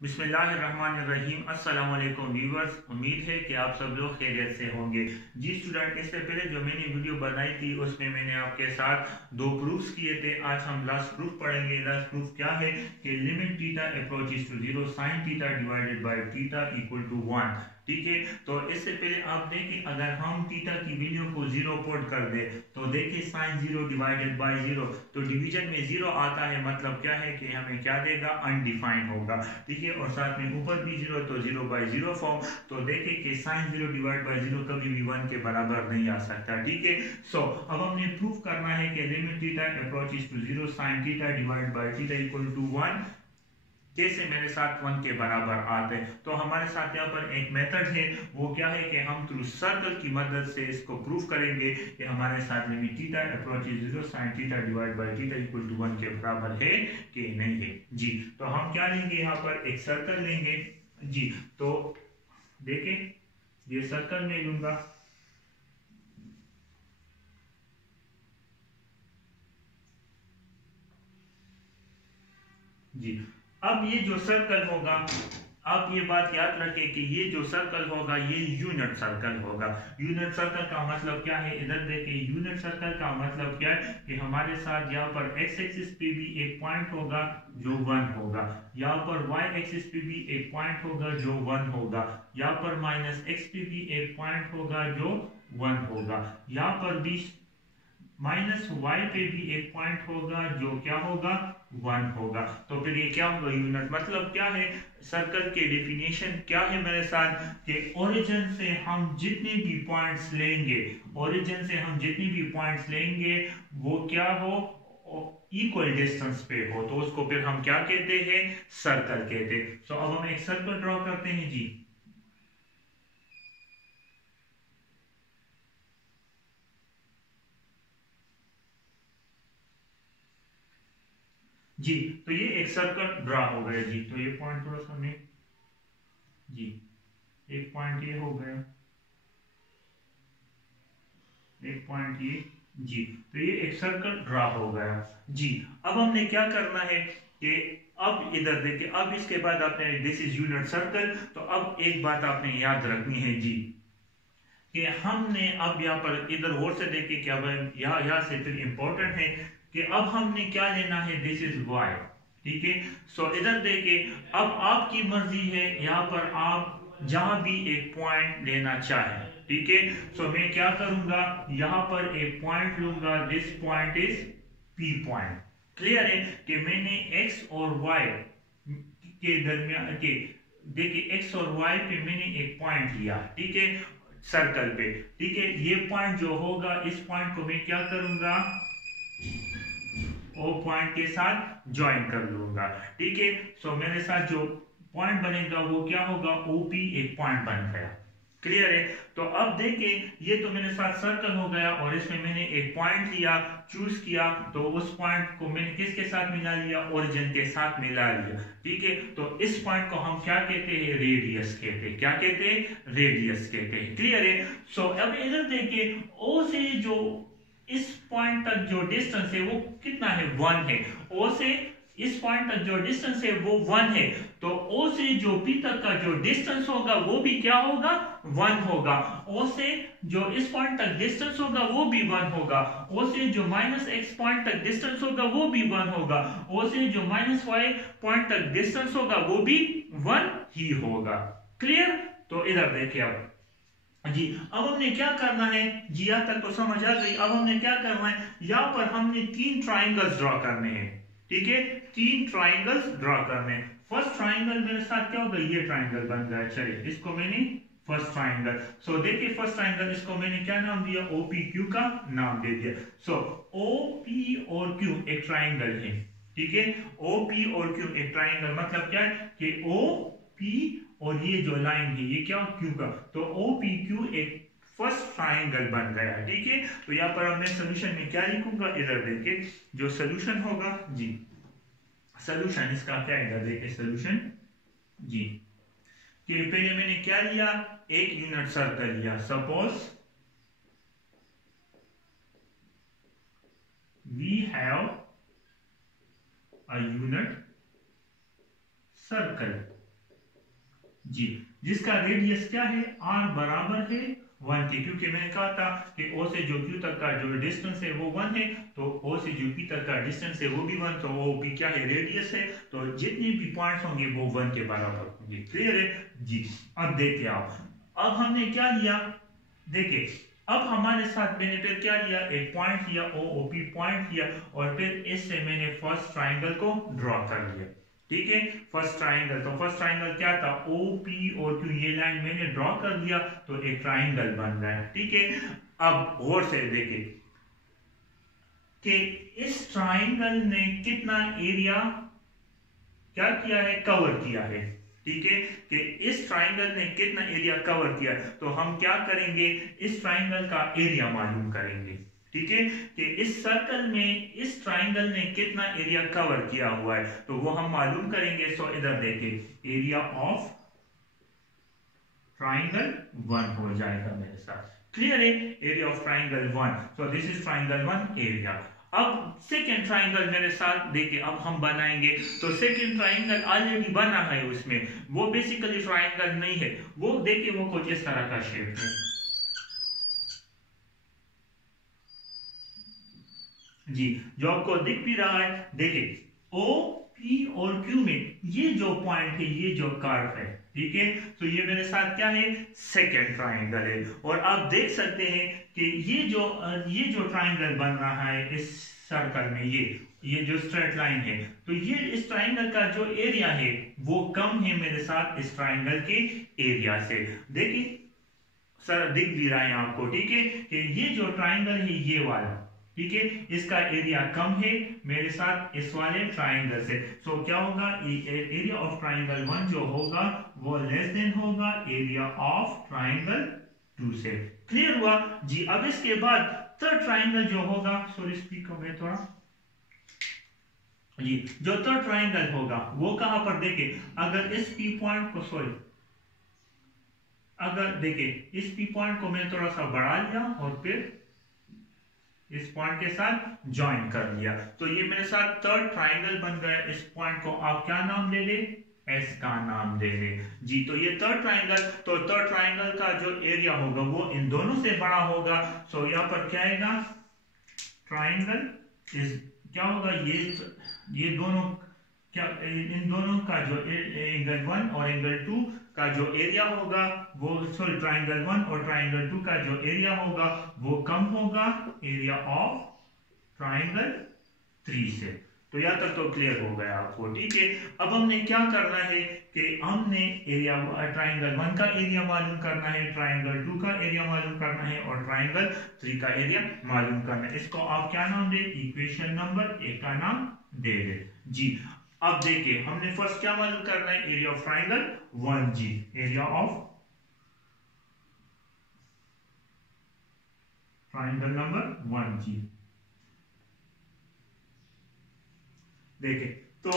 बिस्मिल्लाहिर्रहमानिर्रहीम। अस्सलाम वालेकुम व्यूवर्स, उम्मीद है कि आप सब लोग खैरियत से होंगे। जी स्टूडेंट, इससे पहले जो मैंने वीडियो बनाई थी उसमें मैंने आपके साथ दो प्रूफ्स किए थे। आज हम लास्ट प्रूफ पढ़ेंगे। लास्ट प्रूफ क्या है कि limit theta approaches to zero sine theta divided by theta equal to 1। ठीक है, तो इससे पहले आप देखें, अगर हम थीटा की वैल्यू को जीरो पुट कर दे तो देखिए sine zero divided by zero, तो डिवीजन में जीरो आता है, मतलब क्या है कि हमें क्या देगा, अनडिफाइंड होगा। ठीक है, और साथ में ऊपर भी जीरो, तो जीरो बाय जीरो फॉर्म। तो देखिए कि sine zero divide by zero कभी भी 1 के बराबर नहीं आ सकता। ठीक है, सो अब हमने प्रूफ करना है कि limit theta approaches to zero sine theta divide by theta equal to 1 कैसे मेरे साथ 1 के बराबर आते हैं। तो हमारे साथ यहाँ पर एक मेथड है, वो क्या है कि हम थ्रू सर्कल की मदद से इसको प्रूफ करेंगे कि हमारे साथ limit theta approaches zero sine theta divide by theta equal to 1 के बराबर है कि नहीं है। जी, तो हम क्या लेंगे, यहाँ पर एक सर्कल लेंगे। जी, तो देखें, ये सर्कल में लूंगा। जी, अब ये जो सर्कल होगा, आप ये बात याद रखें कि ये जो सर्कल होगा ये यूनिट सर्कल होगा। यूनिट सर्कल का मतलब क्या है, इधर देखें, यूनिट सर्कल का मतलब क्या है कि हमारे साथ यहाँ पर एक्स एक्सिस पे भी एक पॉइंट होगा जो 1 होगा, यहाँ पर वाई एक्सिस पे भी एक पॉइंट होगा जो 1 होगा, यहाँ पर माइनस एक्स पे भी एक पॉइंट होगा जो 1 होगा, यहाँ पर भी माइनस वाई पे भी एक पॉइंट होगा जो क्या होगा, 1 होगा। तो फिर ये क्या होगा, यूनिट। मतलब क्या है, सर्कल के डेफिनेशन क्या है मेरे साथ, कि ओरिजिन से हम जितने भी पॉइंट्स लेंगे, ओरिजिन से हम जितने भी पॉइंट्स लेंगे वो क्या हो, इक्वल डिस्टेंस पे हो, तो उसको फिर हम क्या कहते हैं, सर्कल कहते हैं। तो अब हम एक सर्कल ड्रॉ करते हैं। जी, जी, तो ये एक सर्कल ड्रा हो गया। जी, तो ये पॉइंट थोड़ा सा मैं, जी, एक पॉइंट ये हो गया, एक पॉइंट ये। जी, तो ये एक सर्कल ड्रा हो गया। जी, अब हमने क्या करना है कि अब इधर देखिए, अब इसके बाद आपने, दिस इज यूनिट सर्कल, तो अब एक बात आपने याद रखनी है जी, कि हमने अब यहाँ पर इधर और से देखिए क्या, यहाँ से फिर इंपॉर्टेंट है कि अब हमने क्या लेना है, दिस इज वाई। ठीक है, सो इधर देखिए, अब आपकी मर्जी है, यहाँ पर आप जहां भी एक पॉइंट लेना चाहें। ठीक है, सो मैं क्या करूंगा, यहाँ पर एक पॉइंट लूंगा, this point is P point. Clear है कि मैंने एक्स और वाई के दरमियान के, देखिए एक्स और वाई पे मैंने एक पॉइंट लिया। ठीक है, सर्कल पे। ठीक है, ये पॉइंट जो होगा, इस पॉइंट को मैं क्या करूंगा, ओ पॉइंट के साथ ज्वाइन कर लूंगा। ठीक है, सो मेरे साथ जो पॉइंट बनेगा वो क्या होगा, ओपी एक पॉइंट बन गया। क्लियर है, तो अब देखिए, ये तो मेरे साथ सर्कल हो गया और इसमें मैंने एक पॉइंट लिया, चूज किया, तो उस पॉइंट को मैंने किसके साथ मिला लिया, ओरिजिन के साथ मिला लिया। ठीक है, तो इस पॉइंट को हम क्या कहते हैं, रेडियस कहते हैं। क्या कहते हैं, रेडियस कहते हैं। क्लियर है, सो अब इधर देखिए, ओ से जो इस पॉइंट तक जो डिस्टेंस है वो कितना है, 1 है। ओ से इस पॉइंट तक जो डिस्टेंस है वो 1 है, तो O से जो P तक का जो डिस्टेंस होगा वो भी क्या होगा, 1 होगा। O से जो इस पॉइंट तक डिस्टेंस होगा वो भी 1 होगा। O से जो माइनस x पॉइंट तक डिस्टेंस होगा वो भी 1 होगा। O से जो माइनस y पॉइंट तक डिस्टेंस होगा वो भी 1 ही होगा। क्लियर, तो इधर देखिए अब। जी, अब हमने क्या करना है, जी यहाँ तक तो समझ आ गई। अब हमने क्या करना है, यहाँ पर हमने 3 ट्राइंगल्स ड्रॉ करने हैं। ठीक है, 3 ट्राइंगल्स ड्रॉ करने हैं। फर्स्ट ट्राइंगल मेरे साथ क्या होगा, ये ट्राइंगल बन गया। चलिए, इसको मैंने फर्स्ट ट्राइंगल, सो देखिए फर्स्ट ट्राइंगल, इसको मैंने क्या नाम दिया, OPQ का नाम दे दिया। सो OP और Q एक ट्राइंगल है। ठीक है, OP और Q एक ट्राइंगल, मतलब क्या है कि OP और ये जो लाइन है ये क्या, Q का, तो OPQ एक फर्स्ट ट्राइंगल बन गया। ठीक है, तो यहाँ पर अब मैं सोल्यूशन में क्या लिखूंगा, इधर देखिए, जो सोल्यूशन होगा, जी सोल्यूशन इसका क्या है, इधर देखिए सोल्यूशन। जी, कि पहले मैंने क्या लिया, एक यूनिट सर्कल लिया। Suppose we have a unit circle. जी, जिसका रेडियस क्या है, r बराबर है 1 के, क्योंकि मैंने कहा था कि O से जो Q तक का जो डिस्टेंस है वो 1 है, तो O से जो P तक का डिस्टेंस है वो भी 1, तो OP क्या है, रेडियस है, तो जितने भी पॉइंट्स होंगे वो 1 के बराबर होंगे। क्लियर है जी। अब देखिए आप, अब हमने क्या लिया, देखिए अब हमारे साथ मैंने फिर क्या लिया, एक पॉइंट लिया, OP पॉइंट लिया, और फिर इससे मैंने फर्स्ट ट्राइंगल को ड्रॉ कर लिया। ठीक है, फर्स्ट ट्राइंगल, तो फर्स्ट ट्राइंगल क्या था, OP और Q, ये लाइन मैंने ड्रॉ कर लिया, तो एक ट्राइंगल बन गया। ठीक है, अब गौर से देखें कि इस ट्राइंगल ने कितना एरिया क्या किया है, कवर किया है। ठीक है, कि इस ट्राइंगल ने कितना एरिया कवर किया, तो हम क्या करेंगे, इस ट्राइंगल का एरिया मालूम करेंगे। ठीक है, कि इस सर्कल में इस ट्राइंगल ने कितना एरिया कवर किया हुआ है, तो वो हम मालूम करेंगे। सो इधर देखिए, एरिया ऑफ ट्राइंगल 1 हो जाएगा मेरे साथ। क्लियर है, area of triangle 1, so this is triangle 1 area. अब सेकेंड ट्राइंगल मेरे साथ देखिए, अब हम बनाएंगे, तो सेकेंड ट्राइंगल ऑलरेडी बना है उसमें, वो बेसिकली ट्राइंगल नहीं है, वो देखिए वो कुछ इस तरह का शेप है जी, जो आपको दिख भी रहा है। देखिए O, P और Q में ये जो पॉइंट है, ये जो कर्व है, ठीक है, तो ये मेरे साथ क्या है, सेकेंड ट्राइंगल है। और आप देख सकते हैं कि ये जो ट्राइंगल बन रहा है इस सर्कल में, ये जो स्ट्रेट लाइन है, तो ये इस ट्राइंगल का जो एरिया है वो कम है मेरे साथ इस ट्राइंगल के एरिया से। देखिए सर दिख भी रहा है आपको, ठीक है, कि ये जो ट्राइंगल है ये वाला, ठीक है, इसका एरिया कम है मेरे साथ इस वाले ट्राइंगल से। सो क्या होगा, एरिया ऑफ ट्राइंगल 1 जो होगा वो लेस देन होगा एरिया ऑफ ट्राइंगल 2 से। क्लियर हुआ जी। अब इसके बाद थर्ड ट्राइंगल जो होगा, सॉरी स्पीक हो गए थोड़ा जी, जो थर्ड ट्राइंगल होगा वो कहां पर, देखिए अगर इस पी पॉइंट को, सॉरी अगर देखिए इस पी पॉइंट को मैं थोड़ा सा बढ़ा लिया और फिर इस पॉइंट के साथ ज्वाइन कर लिया, तो ये मेरे साथ थर्ड ट्राइंगल बन गया। इस पॉइंट को आप क्या नाम ले ले, एस का नाम दे ले जी। तो ये थर्ड ट्राइंगल, तो थर्ड ट्राइंगल का जो एरिया होगा वो इन दोनों से बड़ा होगा। सो यहाँ पर क्या आएगा, ट्राइंगल इस क्या होगा, ये दोनों क्या, इन दोनों का जो एंगल 1 और एंगल 2 का जो एरिया होगा वो, सॉरी ट्राइंगल 1 और ट्राइंगल 2 का जो एरिया होगा वो कम होगा एरिया ऑफ ट्राइंगल 3 से। तो यहाँ तक तो क्लियर हो गया आपको, ठीक है। अब हमने क्या करना है कि हमने एरिया ट्राइंगल 1 का एरिया मालूम करना है, ट्राइंगल 2 का एरिया मालूम करना है और ट्राइंगल 3 का एरिया मालूम करना है। इसको आप क्या नाम दे, इक्वेशन नंबर 1 का नाम दे दे जी। अब देखिए हमने फर्स्ट क्या मालूम करना है, एरिया ऑफ ट्राइंगल 1 जी, एरिया ऑफ ट्राइंगल नंबर 1 जी। देखिए तो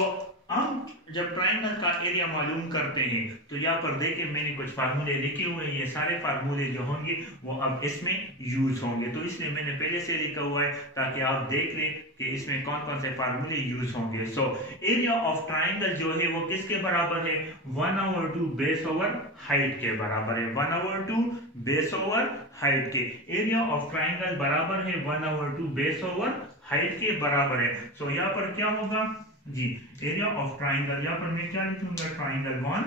हम जब ट्राइंगल का एरिया मालूम करते हैं तो यहाँ पर देखिए मैंने कुछ फार्मूले लिखे हुए हैं, ये सारे फार्मूले जो होंगे वो अब इसमें यूज होंगे, तो इसलिए मैंने पहले से लिखा हुआ है ताकि आप देख लें कि इसमें कौन कौन से फार्मूले यूज होंगे। सो एरिया ऑफ ट्राइंगल जो है वो किसके बराबर है, 1/2 बेस ओवर हाइट के बराबर है, 1/2 बेस ओवर हाइट के। एरिया ऑफ ट्राइंगल बराबर है 1/2 बेस ओवर हाइट के बराबर है। सो यहाँ पर क्या होगा जी, एरिया ऑफ ट्राइंगल, यहाँ पर मैं क्या लिखूंगा, ट्राइंगल 1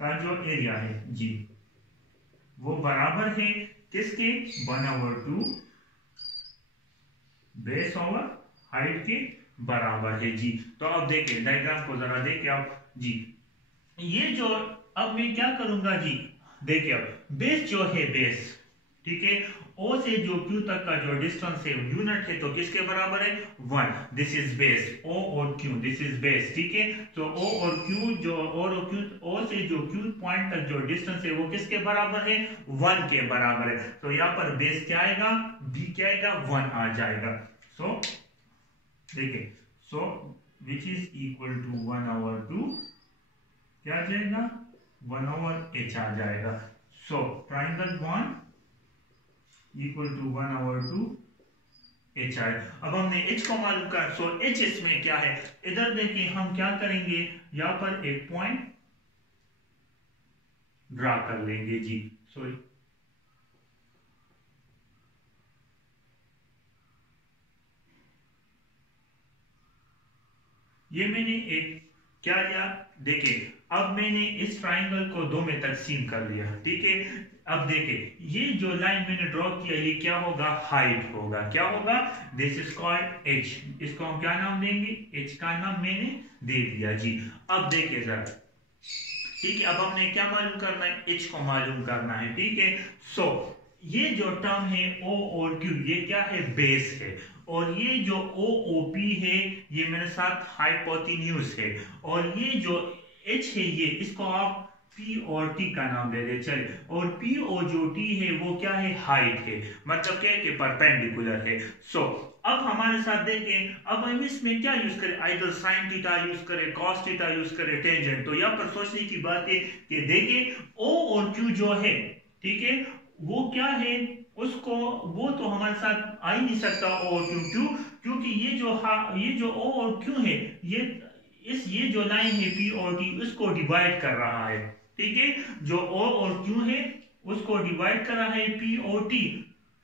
का जो एरिया है जी वो बराबर है किसके, 1/2 बेस ओवर हाइट के बराबर है जी। तो अब देखिए डायग्राम को जरा देखिए आप जी, ये जो अब मैं क्या करूंगा जी, देखिए अब बेस जो है बेस, ठीक है, O से जो Q तक का जो डिस्टेंस है यूनिट है, तो किसके बराबर है, 1, दिस इज बेस, O और Q, दिस इज बेस, ठीक है। तो O और Q जो O से जो Q पॉइंट तक जो डिस्टेंस है वो किसके बराबर है, 1 के बराबर है। तो यहाँ पर बेस क्या आएगा, B क्या आएगा, 1 आ जाएगा। सो देखिए, so which is equal to 1/2 क्या आ जाएगा, 1/h आ जाएगा। So triangle 1 equal to 1/2 h आए। अब हमने h को मालूम कर, सो h इसमें क्या है, इधर देखिए हम क्या करेंगे, यहाँ पर एक पॉइंट ड्रा कर लेंगे जी। सॉरी, ये मैंने एक क्या लिया, देखिए अब मैंने इस ट्राइंगल को दो में तकसीम कर लिया, ठीक है। अब देखिए ये जो लाइन मैंने ड्रॉ किया ये क्या होगा, हाइट होगा, क्या होगा, दिस इज कॉल्ड एच, इसको हम क्या नाम देंगे, एच का नाम मैंने दे दिया जी। अब देखिए जरा, ठीक है, अब हमने क्या मालूम करना है, एच को मालूम करना है, ठीक है। सो ये जो टर्म है ओ और क्यू, ये क्या है, बेस है, और ये जो ओ ओ पी है ये मेरे साथ हाइपोटेन्यूज है, और ये जो एच है ये, इसको आप पी और टी का नाम दे दे चले, और पी और जो टी है वो क्या है, हाइट है, मतलब क्या है कि परपेंडिकुलर है। सो अब हमारे साथ देखें, अब हम इसमें क्या यूज करें, आइदर साइन थीटा यूज करें, कॉस थीटा यूज करें, टेंजेंट। तो यहाँ पर सोचने की बात है कि देखिए ओ और क्यू जो है, ठीक है, वो क्या है, उसको वो तो हमारे साथ आ ही नहीं सकता ओ और क्यू, क्यों, क्योंकि ये जो ओ और क्यू है ये जो लाइन है पी और टी उसको डिवाइड कर रहा है, ठीक है, जो ओ और क्यू है उसको डिवाइड कर रहा है पी और टी,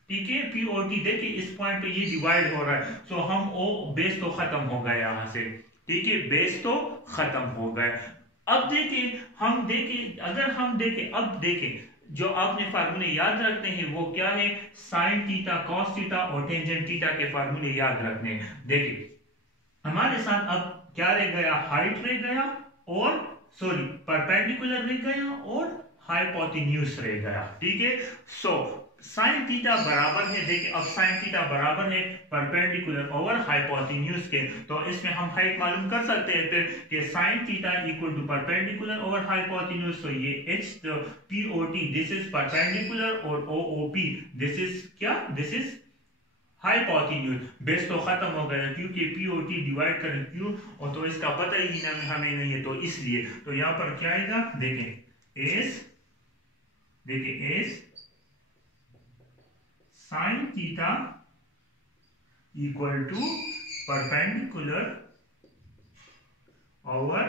ठीक है, पी और टी, देखिए इस पॉइंट पे ये डिवाइड हो रहा है। सो हम ओ बेस तो खत्म हो गया यहां से, ठीक है, बेस तो खत्म हो गया। अब देखिए हम देखें, अगर हम देखें, अब देखें जो आपने फार्मूले याद रखते हैं वो क्या है, साइन थीटा, कॉस थीटा और टेंजेंट थीटा के फार्मूले याद रखने हैं। देखिए हमारे साथ अब क्या रह गया, हाइट रह गया, और सॉरी परपेंडिकुलर रह गया, और हाइपोटेन्यूज रह गया, ठीक है। सो साइन थीटा बराबर है, देखिए अब साइन थीटा बराबर है परपेंडिकुलर ओवर हाइपोटेन्यूज के, तो इसमें हम हाइट मालूम कर सकते हैं फिर कि sine theta equal to perpendicular over hypotenuse. तो ये H P O T this is perpendicular, और O O P this is क्या, दिस इज हाइपोटेन्यूज। बेस तो खत्म हो गया क्योंकि पी ओ टी डिवाइड करें क्यू, और तो इसका पता ही हमें नहीं है, तो इसलिए तो यहाँ पर क्या आएगा, देखें एस, देखिए S sine theta equal to perpendicular over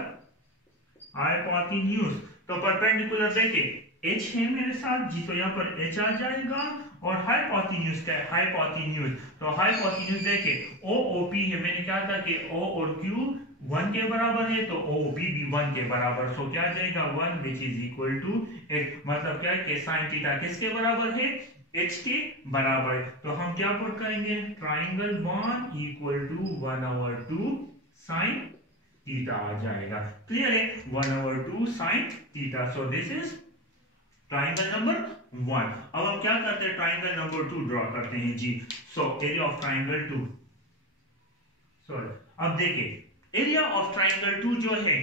hypotenuse. तो परपेंडिकुलर देखिए एच है मेरे साथ जी, तो यहाँ पर एच आ जाएगा, और हाइपोटेन्यूज क्या है, हाइपोटेन्यूज, तो हाइपोटेन्यूज देखिए ओ ओ पी है, मैंने कहा था कि ओ और क्यू 1 के बराबर है, तो ओ पी भी 1 के बराबर, सो क्या आ जाएगा 1 which is equal to H, मतलब क्या है कि साइन थीटा किसके बराबर है, एच के बराबर है। तो हम क्या पुट करेंगे, triangle 1 equal to 1/2 sine theta आ जाएगा, क्लियर है, 1/2 sine theta. So this is triangle number 1। अब हम क्या करते हैं, ट्राइंगल नंबर 2 ड्रॉ करते हैं जी। So area of triangle 2, sorry अब देखिए एरिया ऑफ ट्राइंगल 2 जो है,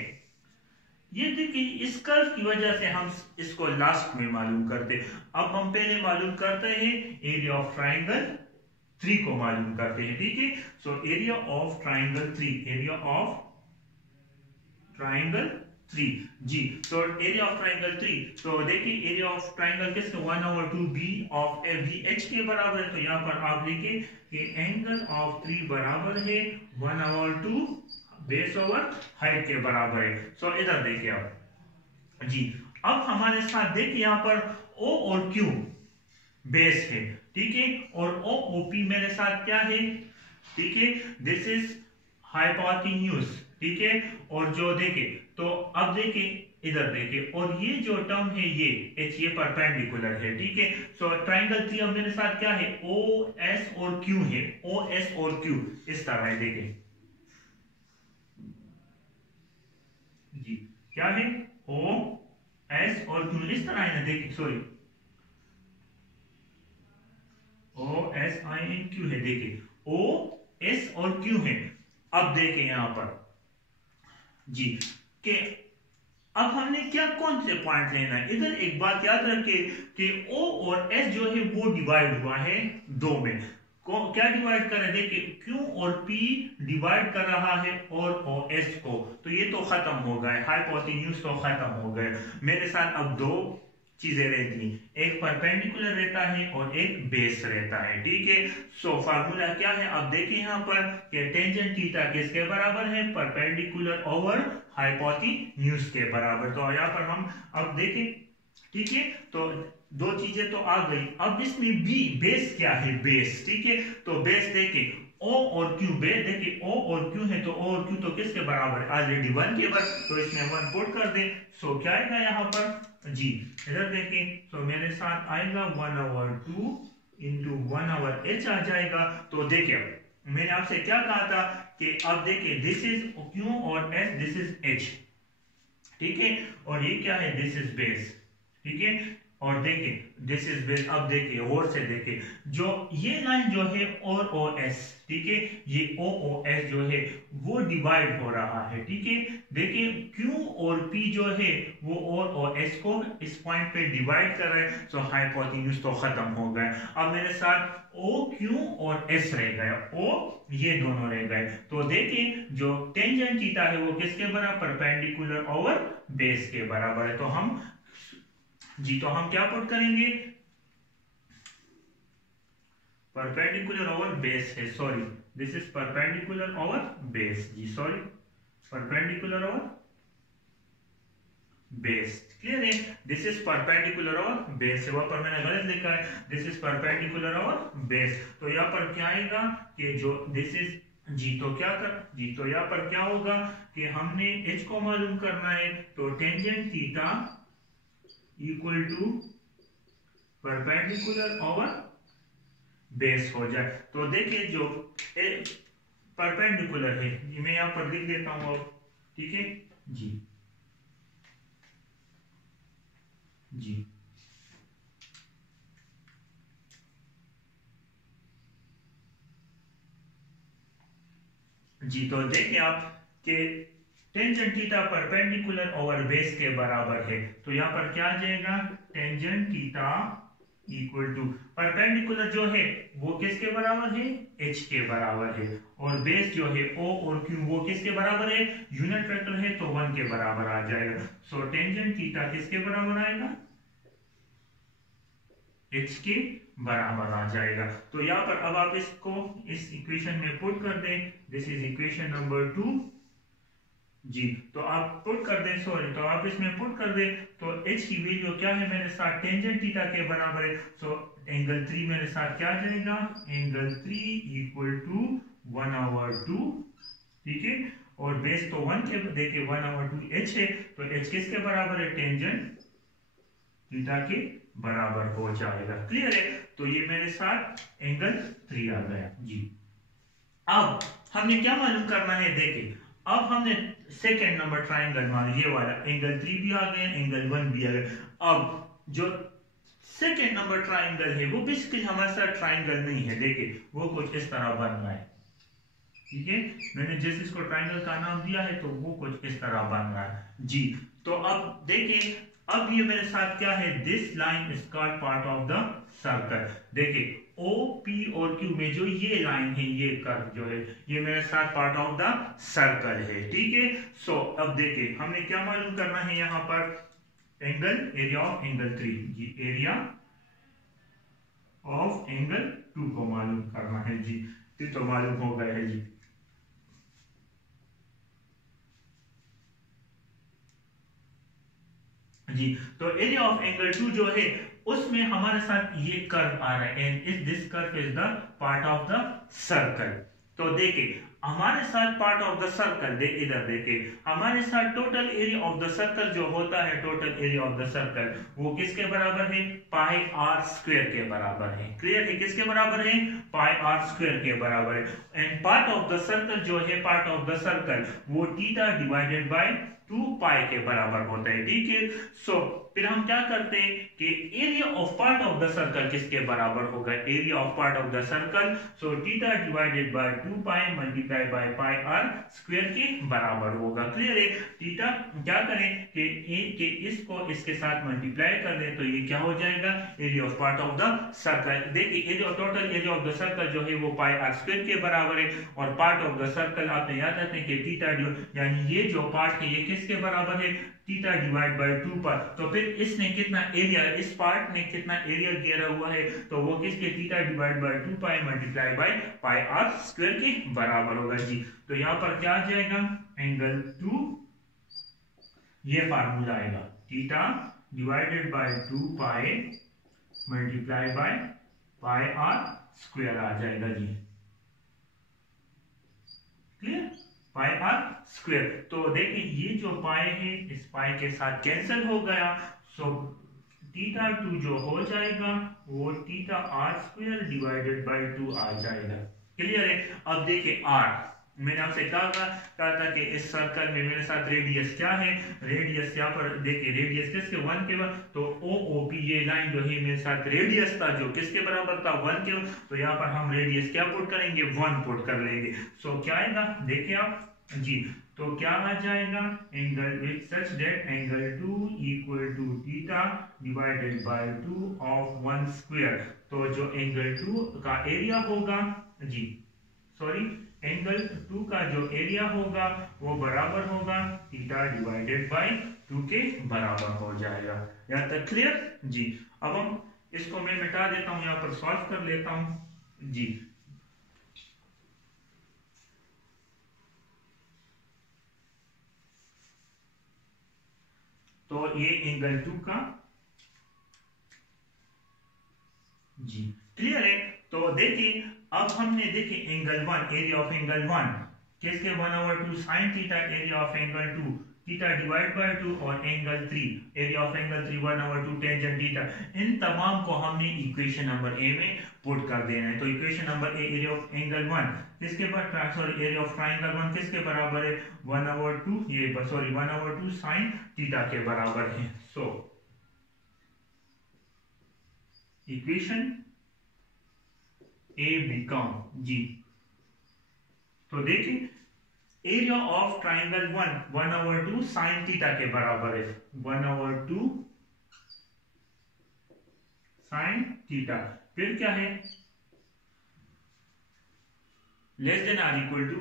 ये देखिए इस कर्व की वजह से हम इसको लास्ट में मालूम करते। अब हम पहले मालूम करते हैं एरिया ऑफ ट्राइंगल 3 को मालूम करते हैं, ठीक है। सो area of triangle 3, area of triangle 3 जी, तो एरिया ऑफ ट्राइंगल 3, तो देखिए एरिया ऑफ ट्राइंगल किसके 1/2 B of A B H के बराबर है, तो यहाँ पर आप लिखिए कि एंगल ऑफ 3 बराबर है 1/2 बेस ओवर हाइट के बराबर है। सो इधर देखिए आप जी, अब हमारे साथ देखिए यहाँ पर O और Q बेस है, ठीक है, और O O P मेरे साथ क्या है, ठीक है, दिस इज हाइपोटेन्यूज, ठीक है, और जो देखे तो अब देखिए इधर देखिए, और ये जो टर्म है ये एच, ये परपेंडिकुलर है, ठीक है। सो ट्राइंगल 3 अब मेरे साथ क्या है, O S और Q है, O S और Q इस तरह है, देखिए जी क्या है, O S और Q इस तरह है ना, देखिए sorry O S I N Q है, देखिए O S और Q है। अब देखिए यहां पर जी कि अब हमने क्या कौन से पॉइंट लेना है, इधर एक बात याद रखिए कि O और S जो है वो डिवाइड हुआ है 2 में, क्या डिवाइड कर रहे हैं, देखिए Q और P डिवाइड कर रहा है और OS को, तो ये तो खत्म हो गए, हाइपोटेन्यूज तो खत्म हो गए, मेरे साथ अब 2 चीजें रहती, एक परपेंडिकुलर रहता है और एक बेस रहता है, ठीक है। सो फार्मूला क्या है, अब देखिए यहाँ पर कि टेंजेंट थीटा किसके बराबर है, परपेंडिकुलर ओवर हाइपोटेन्यूज के बराबर। तो यहाँ पर हम अब देखें ठीक है। तो दो चीजें तो आ गई। अब इसमें बी बेस क्या है, बेस, ठीक है। तो बेस देखे O और Q, बेस देखे O और Q है, तो O और Q तो किसके बराबर है, ऑलरेडी 1 के बराबर, तो इसमें 1 पुट कर दे। सो क्या आएगा यहाँ पर जी, इधर देखें तो मेरे साथ आएगा 1/2 इंटू 1/h आ जाएगा। तो देखिए मैंने आपसे क्या कहा था कि अब देखिए दिस इज Q और S, दिस इज H, ठीक है। और ये क्या है, दिस इज बेस, ठीक है। और देखिए दिस इज बेस। अब देखिए और से देखिए जो ये लाइन जो है और ओ एस, ठीक है, ये ओ एस जो है वो डिवाइड हो रहा है, ठीक है। देखिए क्यू और पी जो है वो और ओ एस को इस पॉइंट पे डिवाइड कर रहे हैं। सो हाइपोटेन्यूज तो खत्म हो गए। अब मेरे साथ ओ क्यू और एस रह गए, ओ ये दोनों रह गए। तो देखिए जो टेंजेंट थीटा है वो किसके बराबर, परपेंडिकुलर ओवर बेस के बराबर है। तो हम जी, तो हम क्या पुट करेंगे, परपेंडिकुलर ओवर बेस है, sorry this is perpendicular over base, जी sorry, perpendicular over base, clear है। This is perpendicular over base है, वहां पर मैंने गलत लिखा है, this is perpendicular over base. तो यहाँ पर क्या आएगा कि जो दिस इज जी, तो क्या कर जी, तो यहाँ पर क्या होगा कि हमने h को मालूम करना है, तो tangent theta equal to perpendicular over base हो जाए। तो देखिए जो परपेंडिकुलर है ये मैं यहां पर लिख देता हूं अब, ठीक है जी जी जी। तो देखिए आप कि tangent theta perpendicular over base के बराबर है, तो यहाँ पर क्या आ जाएगा, tangent theta equal to perpendicular जो है वो किसके बराबर है, h के बराबर है, और बेस जो है o और q वो किसके बराबर है, यूनिट वेक्टर है तो 1 के बराबर आ जाएगा। सो टेंजेंट थीटा किसके बराबर आएगा, h के बराबर आ जाएगा। तो यहाँ पर अब आप इसको इस इक्वेशन में पुट कर दें, दिस इज इक्वेशन नंबर 2 जी। तो आप पुट कर दें, सॉरी, तो आप इसमें पुट कर दें, तो h की वैल्यू क्या है मेरे साथ, टेंजेंट थीटा के बराबर है। सो एंगल 3 मेरे साथ क्या आ जाएगा, एंगल 3 इक्वल टू 1/2, ठीक है। और बेस तो 1 के, देखिए 1/2 h है, तो h किसके बराबर है, टेंजेंट थीटा के बराबर हो जाएगा, क्लियर है। तो ये मेरे साथ एंगल 3 आ गया जी। अब हमने क्या मालूम करना है, देखिए अब हमने सेकेंड नंबर ट्राइंगल मान, ये वाला एंगल 3 भी आ गया, एंगल 1 भी आ गया। अब जो सेकेंड नंबर ट्राइंगल है वो बेसिकली हमारे साथ ट्राइंगल नहीं है, देखिए वो कुछ इस तरह बन रहा है, ठीक है। मैंने जिस इसको ट्राइंगल का नाम दिया है तो वो कुछ इस तरह बन रहा है जी। तो अब देखिए अब ये मेरे साथ क्या है, this line is called part of the circle. देखिए O P और Q में जो ये लाइन है, ये कर्व जो है ये मेरे साथ पार्ट ऑफ द सर्कल है, ठीक है। सो अब देखिए हमने क्या मालूम करना है यहाँ पर, एंगल, एरिया ऑफ एंगल 3 जी, एरिया ऑफ एंगल 2 को मालूम करना है जी। तो मालूम हो गया है जी। जी, तो एरिया ऑफ एंगल 2 जो है उसमें हमारे साथ ये कर्व आ रहा है, एंड इस this curve is the part of the circle. तो देखिए हमारे साथ पार्ट ऑफ द सर्कल, इधर देखिए हमारे साथ total area of the circle जो होता है, total area of the circle वो किसके बराबर है, पाई आर स्क्वायर के बराबर है, क्लियर है, किसके बराबर है, पाई आर स्क्वायर के बराबर है। And part of the circle जो है, पार्ट ऑफ द सर्कल वो थीटा डिवाइडेड बाय 2 पाई के बराबर होता है, ठीक है। सो फिर हम क्या करते हैं कि area of part of the circle किसके बराबर होगा, area of part of the circle, so theta divided by 2 pi multiply by pi are square के बराबर होगा, क्लियर है। थीटा क्या करें कि इसको इसके साथ मल्टीप्लाई कर दें तो ये क्या हो जाएगा, area of part of the circle. देखिए area total area of the circle जो है वो पाई आर स्क्वायर के बराबर है, और पार्ट ऑफ द सर्कल आपने याद रखते हैं कि थीटा यानी ये जो पार्ट है ये किसके बराबर है, थीटा डिवाइड बाय 2 पर। तो फिर इसने कितना एरिया, इस पार्ट ने कितना एरिया घेरा हुआ है, तो वो किसके, theta divide by 2 pi multiply by pi are square के बराबर होगा जी। तो यहाँ पर क्या आ जाएगा, एंगल 2, ये फार्मूला आएगा, theta divided by 2 pi multiply by pi are square आ जाएगा जी। Clear, pi are square. तो देखिए ये जो पाई है इस पाई के साथ कैंसिल हो गया, सो थीटा 2 जो हो जाएगा वो theta R square divided by 2 आ जाएगा। क्लियर है। अब देखिए आर, मैंने आपसे कहा था कि इस सर्कल में मेरे साथ रेडियस क्या है, रेडियस यहाँ पर देखिए, रेडियस किसके 1 के बराबर, तो ओ ओ पी ये लाइन जो है मेरे साथ रेडियस था जो किसके बराबर था 1 के, तो यहाँ पर हम रेडियस क्या पुट करेंगे 1 पुट कर लेंगे। सो क्या आएगा देखिए आप जी, तो क्या आ जाएगा angle with such that angle 2 equal to theta divided by 2 of 1 square. तो जो एंगल 2 का एरिया होगा जी, सॉरी एंगल 2 का जो एरिया होगा वो बराबर होगा थीटा डिवाइडेड बाय 2 के बराबर हो जाएगा। यहाँ तक क्लियर जी। अब हम इसको मैं मिटा देता हूं, यहाँ पर सॉल्व कर लेता हूं जी। तो ये एंगल 2 का जी क्लियर है। तो देखिए अब हमने देखे एंगल 1, एरिया ऑफ एंगल 1 किसके 1/2 sin theta, area of angle 2 theta divide by 2, और angle 3 area of angle 3 1/2 tangent theta. इन तमाम को हमने इक्वेशन नंबर ए में पुट कर देना है। तो equation number A, area of angle 1 किसके बराबर, सॉरी एरिया ऑफ ट्रायंगल 1 किसके बराबर है 1/2, ये सॉरी 1/2 sin थीटा के बराबर है। सो इक्वेशन ए बिकम जी, तो देखिए area of triangle 1/2 sin theta के बराबर है 1/2 sin थीटा। फिर क्या है less than are equal to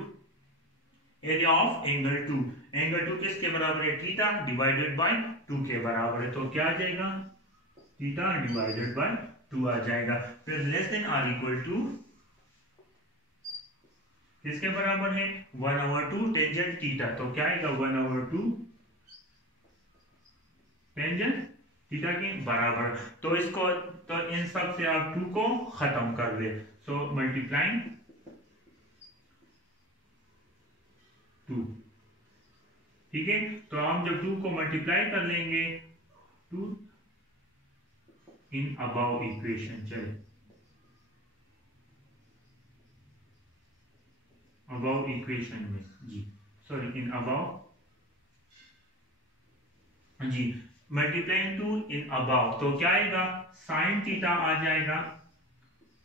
area of angle 2, angle 2 किसके बराबर है थीटा डिवाइडेड बाय 2 के बराबर है। तो क्या आ जाएगा थीटा डिवाइडेड बाय 2 आ जाएगा। फिर less than are equal to किसके बराबर है 1/2 टेंजेंट थीटा। तो क्या आएगा 1/2 टेंजेंट थीटा के बराबर। तो इसको, तो इन सब से आप 2 को खत्म कर दे। सो मल्टीप्लाइंग 2, ठीक है। तो हम जब 2 को मल्टीप्लाई कर लेंगे 2 इन अबाव इक्वेशन, चले अबाव इक्वेशन में जी, सॉरी इन अबाव जी, मल्टीप्लाइंग 2 इन अबाव, तो क्या आएगा साइन थीटा आ जाएगा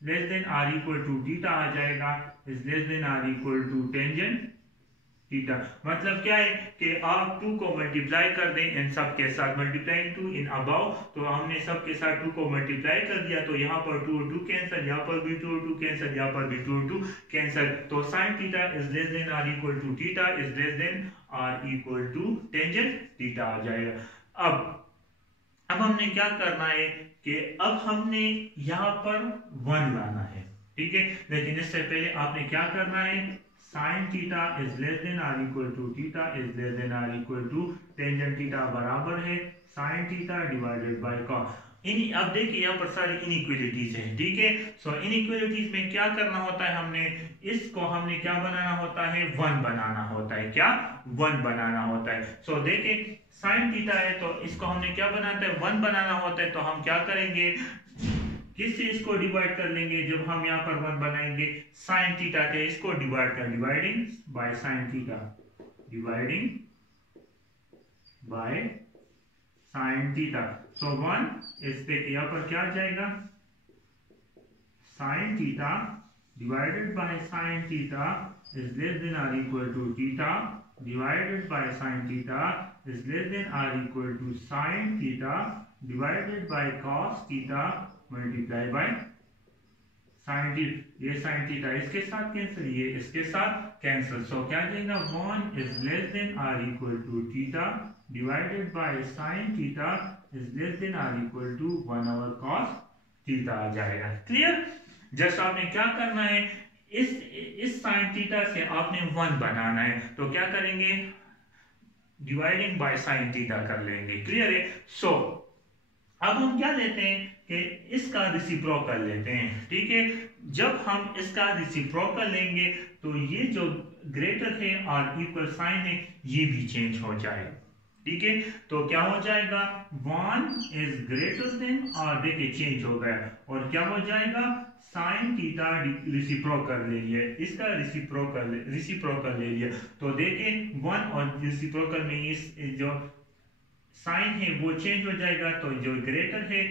less than are equal to theta आ जाएगा is less than are equal to tangent theta. मतलब क्या है कि आप 2 को मल्टीप्लाई कर दें इन सब के साथ, मल्टीप्लाइंग 2 इन अबाव, तो हमने सब के साथ 2 को मल्टीप्लाई कर दिया, तो यहाँ पर 2 और 2 कैंसिल, यहाँ पर भी 2 और 2 कैंसिल, यहाँ पर भी 2 और 2 कैंसिल। तो sin theta is less than are equal to theta is less than are equal to tangent theta आ जाएगा। अब हमने क्या करना है कि अब हमने यहाँ पर 1 लाना है, ठीक है। लेकिन इससे पहले आपने क्या करना है sin theta is less than are equal to theta is less than are equal to tangent theta बराबर है sin theta divided by cos। अब देखिए यहाँ पर सारी इनइक्वालिटीज है, ठीक है। सो इनइक्वालिटीज में क्या करना होता है, हमने इसको हमने क्या बनाना होता है 1 बनाना होता है, क्या 1 बनाना होता है। सो देखिए sin थीटा है तो इसको हमने क्या बनाना है 1 बनाना होता है। तो हम क्या करेंगे किससे इसको डिवाइड कर लेंगे, जब हम यहाँ पर 1 बनाएंगे sin थीटा के इसको डिवाइड कर, dividing by sin theta, dividing by sin theta. So 1 इससे यहाँ पर क्या आ जाएगा sin theta divided by sin theta is less than are equal to theta divided by sin theta is less than are equal to sin theta divided by cos theta multiply by sin theta. ये sin theta इसके साथ cancel, ये इसके साथ cancel. सो क्या आ जाएगा 1 is less than are equal to theta divided by sin theta is less than are equal to 1/cos theta आ जाएगा। क्लियर। जस्ट आपने क्या करना है इस sin थीटा से आपने 1 बनाना है, तो क्या करेंगे डिवाइडिंग बाय sin थीटा कर लेंगे। क्लियर है। सो अब हम क्या लेते हैं कि इसका रेसिप्रोकल लेते हैं, ठीक है। जब हम इसका रेसिप्रोकल लेंगे तो ये जो ग्रेटर है और इक्वल साइन है ये भी चेंज हो जाएगा, ठीक है। तो क्या हो जाएगा, 1 इज ग्रेटर देन, और देखिए चेंज हो गया, और क्या हो जाएगा, साइन थीटा रेसिप्रोकल ले लिया, इसका रेसिप्रोकल ले लिया। तो देखिए 1 और रेसिप्रोकल में इस जो साइन है वो चेंज हो जाएगा, तो जो ग्रेटर है,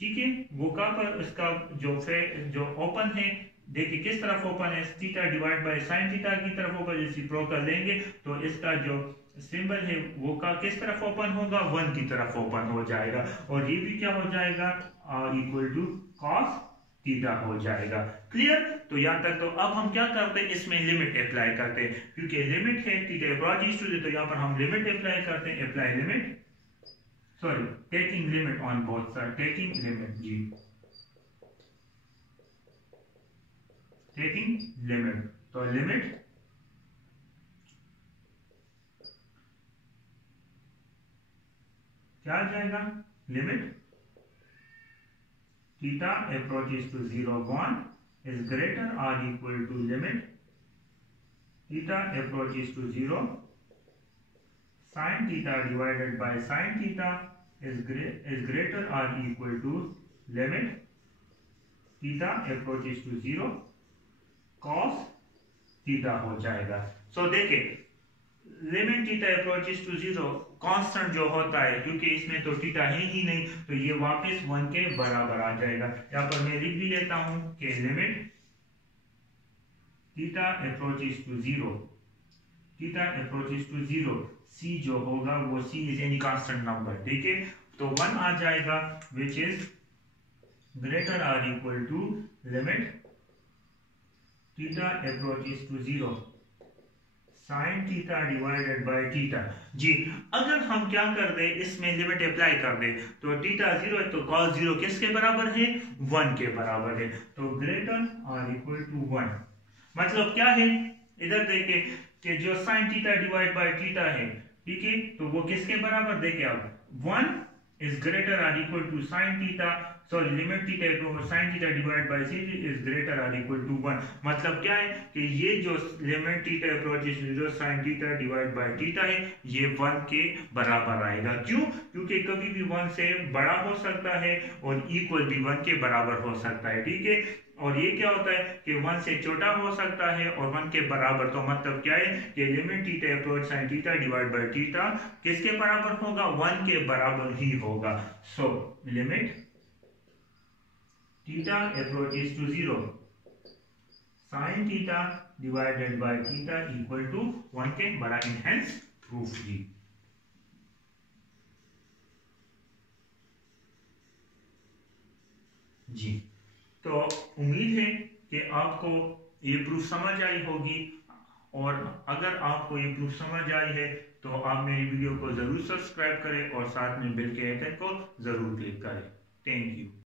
ठीक है, वो कहां पर इसका जो ओपन है, देखिए किस तरफ ओपन है, theta divide by sine theta की तरफ होगा। रेसिप्रोकल लेंगे तो इसका जो सिंबल है वो का किस तरफ ओपन होगा, 1 की तरफ ओपन हो जाएगा, और ये भी क्या हो जाएगा, इक्वल टू कॉस थीटा हो जाएगा। क्लियर। तो यहां तक तो अब हम क्या करते हैं, इसमें लिमिट अप्लाई करते हैं, क्योंकि लिमिट है थीटा अप्रोच टू, तो यहां पर हम लिमिट अप्लाई करते हैं, apply limit, sorry taking limit on both side, taking limit, जी टेकिंग लिमिट, तो लिमिट क्या आ जाएगा, limit theta approaches to 0 1 is greater or equal to limit theta approaches to 0 sin theta divided by sin theta is greater or equal to limit theta approaches to 0 cos theta हो जाएगा। So देखिए limit theta approaches to 0 constant जो होता है, क्योंकि इसमें तो theta है ही नहीं, तो ये वापस 1 के बराबर आ जाएगा। यहां पर मैं लिख भी लेता हूं कि limit theta approaches to 0, theta approaches to 0, C जो होगा वो C is any constant number, ठीक है। तो 1 आ जाएगा विच इज ग्रेटर और equal to limit theta approaches to 0 sine theta divided by theta. जी अगर हम क्या कर दे, इसमें लिमिट अप्लाई कर दे, तो थीटा 0 है तो cos 0 किसके बराबर है, 1 के बराबर है, तो ग्रेटर और इक्वल टू 1। मतलब क्या है, इधर देखे कि जो sign theta divide by theta है, ठीक है, तो वो किसके बराबर, देखिए अब 1 is greater or equal to sin theta, sorry limit theta equal sin theta divided by c is greater or equal to 1। मतलब क्या है कि ये जो limit theta approaches to 0 sin theta divided by theta है ये 1 के बराबर आएगा। क्यों, क्योंकि कभी भी 1 से बड़ा हो सकता है और इक्वल भी 1 के बराबर हो सकता है, ठीक है। और ये क्या होता है कि 1 से छोटा हो सकता है और 1 के बराबर, तो मतलब क्या है कि limit theta approach sine theta divide by theta किसके बराबर होगा, 1 के बराबर ही होगा। So limit theta approaches to 0 sine theta divided by theta equal to 1 के बराबर, इनहेंस प्रूफ जी। जी तो उम्मीद है कि आपको ये प्रूफ समझ आई होगी, और अगर आपको ये प्रूफ समझ आई है तो आप मेरी वीडियो को जरूर सब्सक्राइब करें और साथ में बेल के आइकन को जरूर क्लिक करें। Thank you.